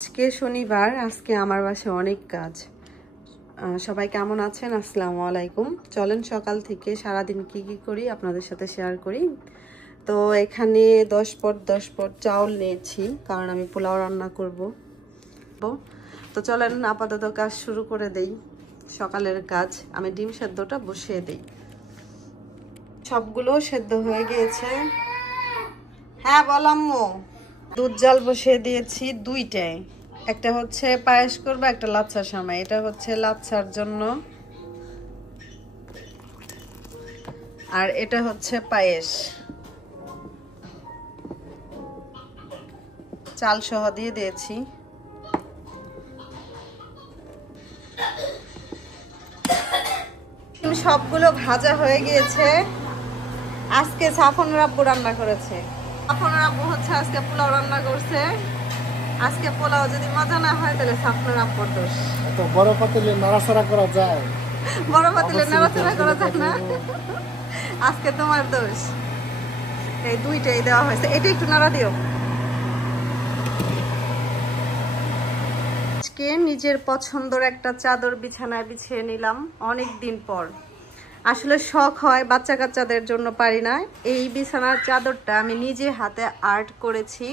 আজকে শনিবার, আজকে আমার বাসায় অনেক কাজ। সবাই কেমন আছেন? আসসালামু আলাইকুম। চলেন সকাল থেকে সারাদিন কি কি করি আপনাদের সাথে শেয়ার করি। তো এখানে 10 পট চাউল নিয়েছি, কারণ আমি পোলাও রান্না করব। তো চলেন আপাতত কাজ শুরু করে দেই। সকালের কাজ, আমি ডিম সেদ্ধটা বসিয়ে দিই। সবগুলো সেদ্ধ হয়ে গিয়েছে। হ্যাঁ বলাম, দুধ জাল বসিয়ে দিয়েছি দুইটায়। একটা হচ্ছে পায়েস করবো, একটা লাচ্ছা সামাই। এটা হচ্ছে লাচ্ছার জন্য, আর এটা হচ্ছে পায়েস। চাল সহ দিয়ে দিয়েছি। সবগুলো ভাজা হয়ে গিয়েছে। আজকে সাফন রাব্বু রান্না করেছে। সাফন রাব্বু হচ্ছে আজকে পোলাও রান্না করছে। আজকে পোলাও যদি মজা না হয় তাহলে সাফন রাব্বুর দোষ। তো বড় পাতিলে নাড়াচাড়া করা যায়? বড় পাতিলে নাড়াচাড়া করা যায় না, আজকে তোমার দোষ। এই দুইটাই দেওয়া হয়েছে, এটা একটু নাড়া দিও। আজকে নিজের পছন্দের একটা চাদর বিছানায় বিছিয়ে নিলাম অনেক দিন পর। আসলে শখ হয়, বাচ্চা কাচ্চাদের জন্য পারি না। এই বিছানার চাদরটা আমি নিজে হাতে আর্ট করেছি।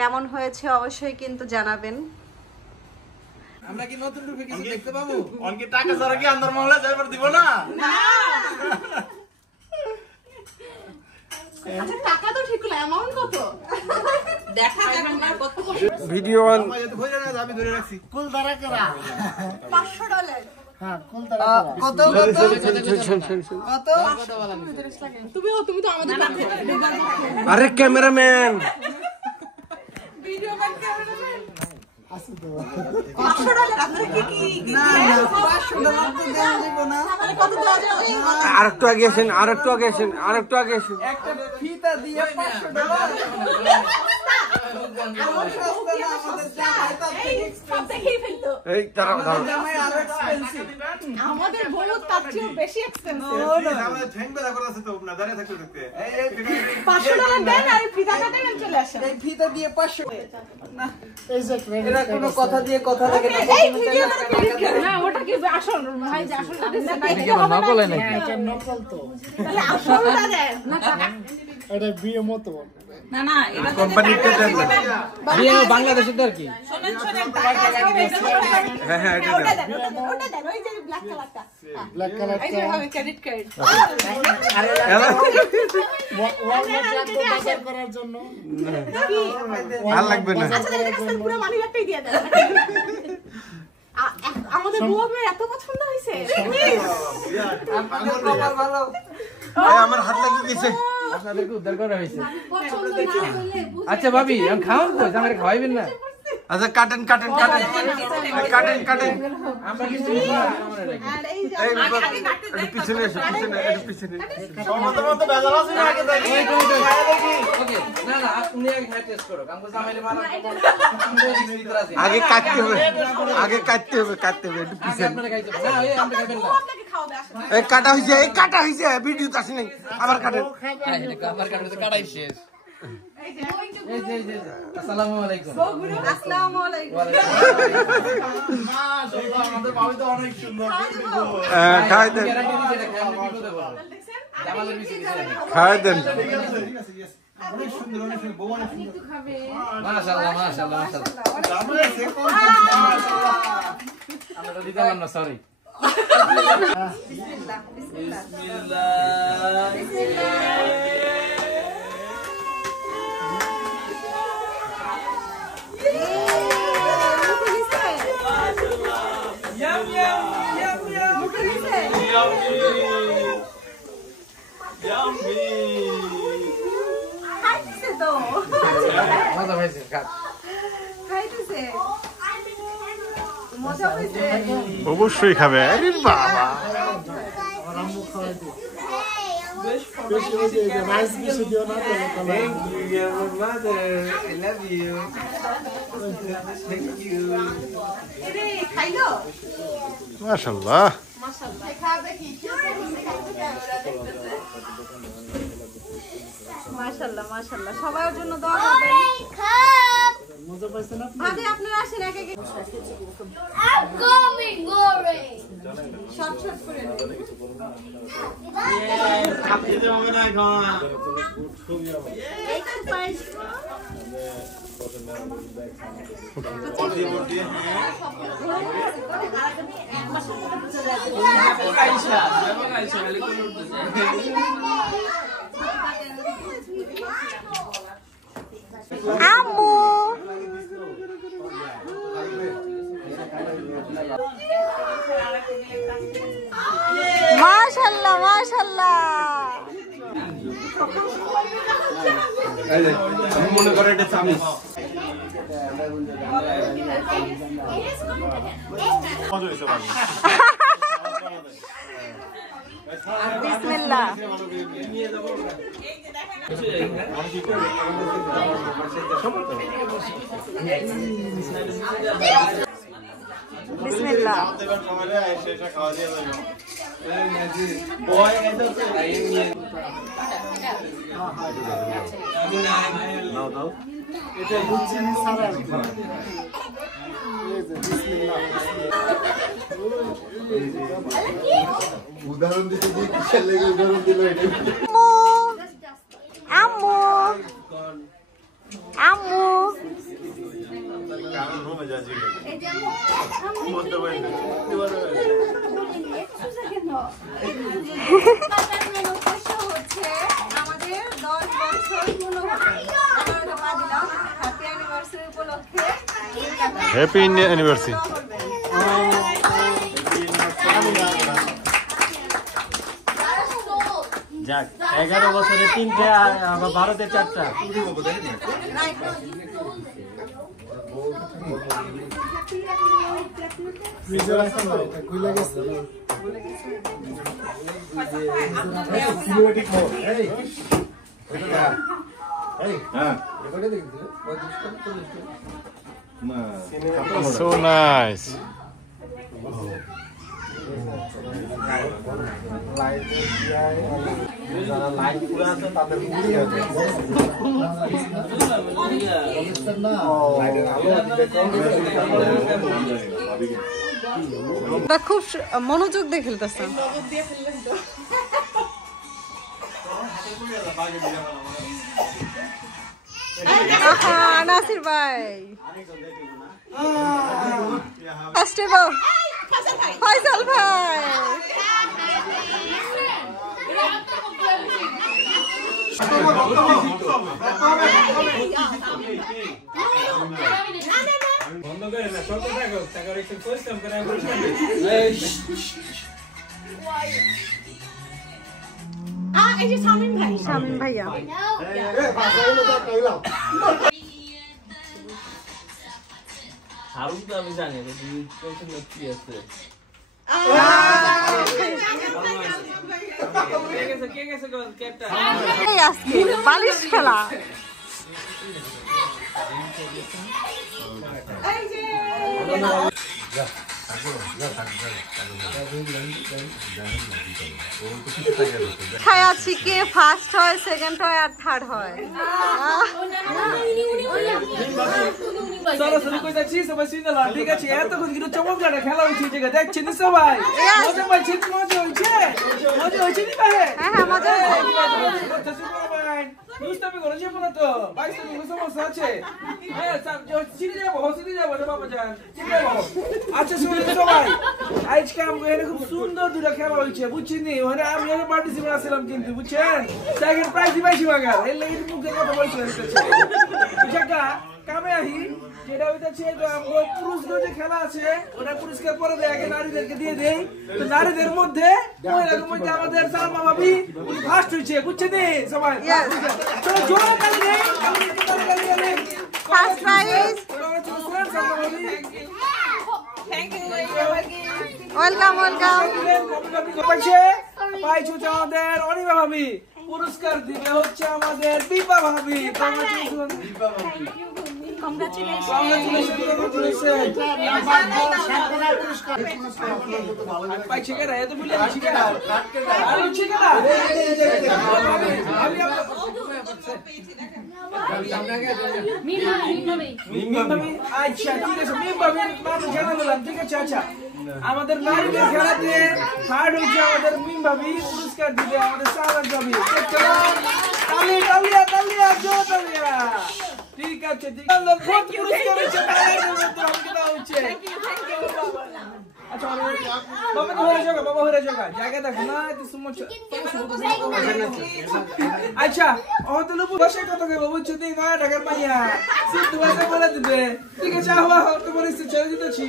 কেমন হয়েছে অবশ্যই কিন্তু জানাবেন। আমরা কি নতুন রূপে কিছু দেখতে পাবো? অনকে টাকা ছাড়া কি আন্দার মহলে যাইবার দিব না? না। আচ্ছা টাকা তো ঠিক হলো, অ্যামাউন্ট কত? দেখা যাক না কত ভিডিও অন হয়ে না, আমি ধরে রাখছি। কুল দাঁড়া করা $500। হ্যাঁ কুল দাঁড়া করা কত তুমি তো আমাদের সাথে আরে ক্যামেরাম্যান, ভিডিও ম্যান ক্যামেরাম্যান আছে তো। $500 আপনারা কি না $500 তো দেওয়া যাবে না, তাহলে কত দেওয়া যাবে? আরেকটু আগে আসেন, আরেকটু আগে আসেন, আরেকটু আগে আসেন। একটা ফিতা দিয়ে $500 আমার সস্তা না, আমাদের যা হয় তার থেকে এক্সপেন্সিভ। দেখেই ফেলতো এই দাঁড়াও দাঁড়াও, জামাই আরো এক্সপেন্সিভ, আমাদের বহুত তার চেয়েও বেশি এক্সপেন্সিভ। আমাদের ঠ্যাং বেলা করা আছে তো, আপনারা দাঁড়িয়ে থাকতে থাকতে। এই $500 দেন আর ফিতাটা দেন, চলে আসেন। এই ফিতা দিয়ে 500 না, এই যে এরা কোনো কথা দিয়ে কথা লাগে না। এই ভিডিও না, ওটা কি আসল ভাই, যে আসলটা দেন না, এটা নকল নাকি? এটা নকল তো, তাহলে আসলটা দেন না। এটা বিয়ে মতো না না, এটা কোম্পানিতে দেন না। বিয়ে বাংলাদেশের আর কি। শুনেন হ্যাঁ হ্যাঁ, ওটা দেন, ওটা দেন, ওই যে ব্ল্যাক কালারটা, ব্ল্যাক কালারটা এই যে হবে ক্রেডিট কার্ড। বাজার করার জন্য আর লাগবে না। আচ্ছা তাহলে কাছে পুরো মানি ব্যাগটাই দিয়ে দেন। আমাদের বউ আপনার এত পছন্দ হয়েছে, আপনাদের কপাল ভালো। আমার হাত লাগিয়ে গেছে। আপনাদেরকে উদ্ধার করা হয়েছে। আচ্ছা ভাবি, আমি খাওয়ান কই? আমার খাওয়াইবেন না? আচ্ছা কাটেন কাটেন কাটেন কাটেন কাটেন। আমরা কিছু আর এই যে এই আগে পিছনে এসো, পিছনে একটু পিছনে। ওকে, না না, আপনি আগে খাই টেস্ট করো। কাম করতে আমাইলে মারা। আগে কাটতে হবে, আগে কাটতে হবে, কাটতে হবে একটু আগে পিছনে। আপনারা খাইতে হবে। না, এই আমরা খাইবেন না। আপনাকে খাওয়াবে আসলে। এই কাটা হইছে, এই কাটা হইছে, ভিডিওতে আসে নাই। আবার কাটেন। হ্যাঁ, এটা আমার কাছে কাটাই শেষ। এই যে আসসালামু আলাইকুম। আসসালামু আলাইকুম। মাশাআল্লাহ, আমাদের ভাবি তো অনেক সুন্দর। খাই দেন, গ্যারান্টি দিতে এটা খাই, আমরা বিপদে পড়ব। জামালের বেশি কিছু না। খাই দেন। অনেক সুন্দর, অনেক সুন্দর, বউ অনেক সুন্দর। মাশাআল্লাহ মাশাআল্লাহ মাশাআল্লাহ। আমরা তো দিতে পারলাম না, সরি। বিসমিল্লাহ বিসমিল্লাহ বিসমিল্লাহ। মজা হয়েছে, খান। অবশ্যই খাবে। আরে বাবা, আমার আম্মু খাওয়াই দিই। বেশি ওই যে রাইস বেশি দিও না তাহলে খাবে। I love you. Thank you. এরে খাইলো মাশাআল্লাহ। মাশাআল্লাহ, খাবে কি? মাশাআল্লাহ মাশাআল্লাহ, সবার জন্য দোয়া করবেন। মজা পাইছেন আপনি? ভাবি আপনারা আসেন একে একে I'm coming, Glory. Short short করে খেতে হবে না এখন। একটু পাইছো বর্দি বর্দি, হ্যাঁ। আম্মু মাশাআল্লাহ মাশাআল্লাহ মনে করে এটা চামিচ। বিসমিল্লাহ বিসমিল্লাহ এটা বুঝছেন সারা এই যে বিসমিল্লাহ উদাহরণ দিতে গিয়ে কিসের লেগে উদাহরণ দিল এটা আম্মু আম্মু কারণ রুমে যাচ্ছি মধ্যে বাইরে আমাদের 10 বছর পূর্ণ হচ্ছে আমরা পা দিলাম হ্যাপি অ্যানিভার্সারি উপলক্ষে হ্যাপি অ্যানিভার্সারি যাক 11 বছরে 3টে আবার 12তে 4টা ফ্রিজে রাখা না এটা খুলে গেছে সিনেমেটিক মোড এই এই হ্যাঁ রেকর্ডে দেখছিস 35 না সো নাইস যারা লাইক পুরো আছে তাদের খুবই আছে না লাইটের আলো দিলে কম খুব মনোযোগ দিয়ে খেলতেছেন আহা নাসির ভাই আসতে বাও ফয়সাল ভাই বন্ধ করে না সব টাকা টাকার একটু পরিশ্রম করে এই যে শামিম ভাই শামিম ভাইয়া হারুন তো আমি জানি তুমি টেনশন কি আছে কে গেছে ক্যাপটা এই আজকে বালিশ খেলা ছায়া আছি কে ফার্স্ট হয় সেকেন্ড হয় আর থার্ড হয় সরাসরি কই যাচ্ছি সবাই সিনেমা ঠিক আছে এতক্ষণ কিন্তু চমৎকার খেলা হচ্ছে জায়গা দেখছেন সবাই মজা পাচ্ছেন মজা হচ্ছে নি ভাই হ্যাঁ মজা দুষ্টামি করে যাবো না তো 22 মিনিট সমস্যা আছে হ্যাঁ সিনে যাবো বাবা জান সিনে যাবো আচ্ছা শুনুন সবাই আজকে আমরা এখানে খুব সুন্দর দুটো খেলা হয়েছে বুঝছেন ওখানে আমি পার্টিসিপেট আসলাম কিন্তু বুঝছেন সেকেন্ড প্রাইজ দিবাইছি বাগার এই লেগে মুখে কথা বলতে বুঝাকা কামে আহি যেটা হইতাছে আমরা পুরুষদের যে খেলা আছে ওটা পুরস্কার পরে দেয় আগে নারীদেরকে দিয়ে দেই তো নারীদের মধ্যে মহিলাদের মধ্যে আমাদের সালমা ভাবি উনি ফার্স্ট হয়েছে বুঝছেন সবাই তো জোরে তালি দেই ফার্স্ট প্রাইজ ওয়েলকাম পাইছো আমাদের অনিমা ভাবি পুরস্কার দিবে হচ্ছে আমাদের দীপা ভাবি পাইছে কেনা এত বলে আচ্ছা ঠিক আছে মিম ভাবি নাম জানা দিলাম ঠিক আছে আচ্ছা আমাদের নারীদের খেলাতে থার্ড হচ্ছে আমাদের মিম ভাবি পুরস্কার দিবে আমাদের সালাদ ভাবি তালি তালিয়া তালিয়া জোরে তালিয়া ঠিক আছে ঠিক আছে বহুত পুরস্কার হচ্ছে তালিয়া দেওয়া হচ্ছে আচ্ছা বাবা তো হয়ে যাবে বাবা হয়ে যাবে জায়গা দেখো না এত সুমচ আচ্ছা আমাদের লোক বসে কত খাবে বুঝছো তুই না ঢাকার মাইয়া সিদ্ধ ভাষা বলে দিবে ঠিক আছে আহ্বা তো বলেছি ছেড়ে দিতেছি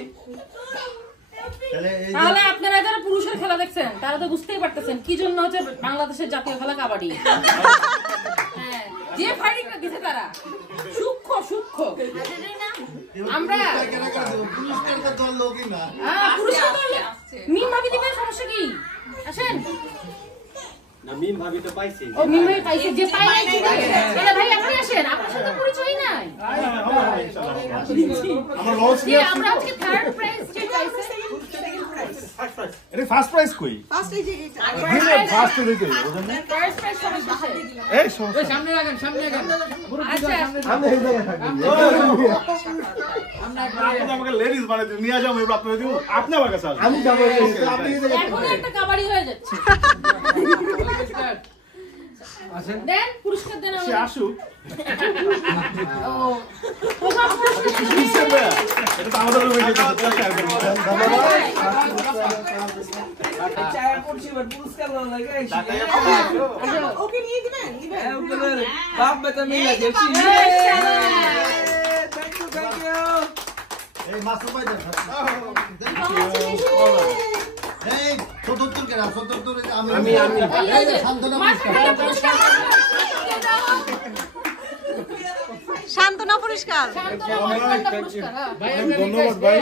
তাহলে আপনারা যারা পুরুষের খেলা দেখছেন তারা তো বুঝতেই পারতেছেন কি জন্য হচ্ছে বাংলাদেশের জাতীয় খেলা কাবাডি। হ্যাঁ যে ফাইটিংটা দিছে তারা সূক্ষ্ম সূক্ষ্ম আমরা পুরুষের দল মিম ভাবি দিবেন সমস্যা কি আসেন না মিম ভাবি তো পাইছে ও মিম ভাই পাইছে যে পাই নাই কি করে আরে ভাই আপনি আসেন আপনার সাথে পরিচয় নাই আমার লস যে আমরা আজকে থার্ড প্রাইজ কে পাইছে এটা ফার্স্ট প্রাইজ কই ফার্স্ট এই যে ফার্স্ট দিতে ওজন ফার্স্ট প্রাইজ সমস্যা আছে এই সমস্যা ওই সামনে লাগান আচ্ছা আমি এই জায়গায় থাকি আপনি আমাকে লেডিস বানাই দিন নিয়ে যাও এবার আপনাকে দিব আপনি আমার কাছে আসুন আমি যাব আপনি এই জায়গায় এখন একটা কাবাডি হয়ে যাচ্ছে আসেন দেন পুরস্কার দেন সে আসুক ও প্রথম পুরস্কার এটা তো আমাদের রুমে যেতে শেয়ার করব চায় পড়ছি এবার পুরস্কার লাগে ওকে নিয়ে দিবেন বাপ বেটা মিলে গেছি থ্যাংক ইউ এই মাসুম ভাই দেন এই ৭৭ কেনা ৭৭ আমি শান্তনা পুরস্কার শান্তনা পুরস্কার ধন্যবাদ ভাই